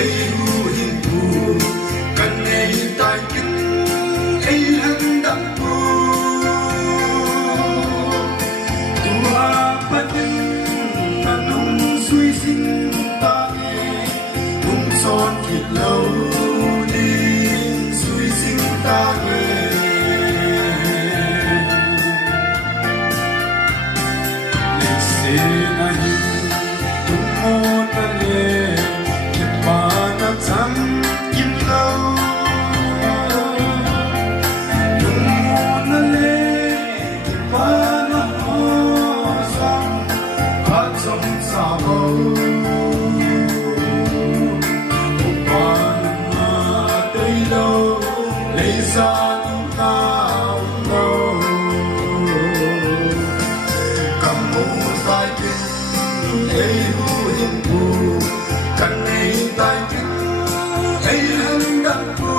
ei hu hin pu kan ei tai kin ei han dam pu tua patin nanong suy sinh ta nghe cùng son thịt lâu đi suy sinh ta nghe lịch sử này tung môn lệ kiếp ba na chăm kim lâu tung môn lệ kiếp ba na ho sang phát trong sa bầu lấy ra những nào đâu cầm một tay kinh ấy hu hin pu cần ấy tay kinh ấy hân đắc pu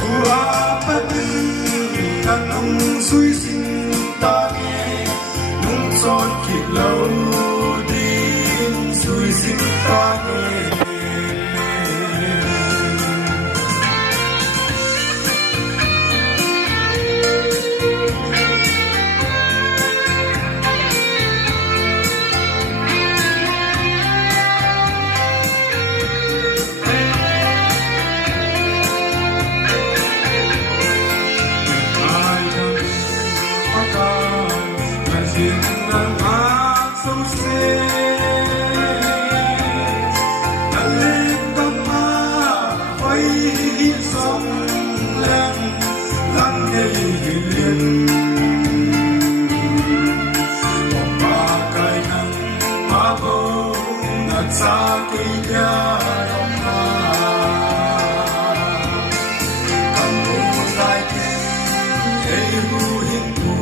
tua bất cần ông suy sinh ta nghe nung son kịp lâu đi suy sinh ta nghe sa cây nhà đông na cầm một tay kinh ấy hu hin pu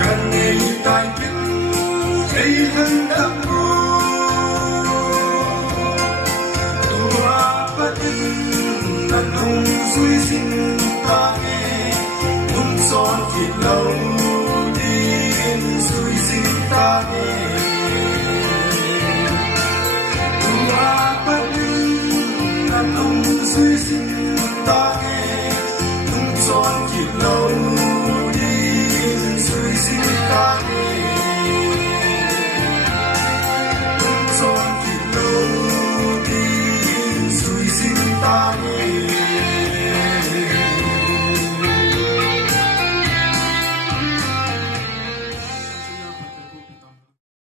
cần ấy tay kinh ấy hân đắc pu tua bất năn hùng suy sinh ta nghe nung son thịt lâu đi suy sinh ta nghe suy sinh ta nghe nung son kịp lâu đi suy sinh ta nghe nung son kịp lâu đi suy sinh ta nghe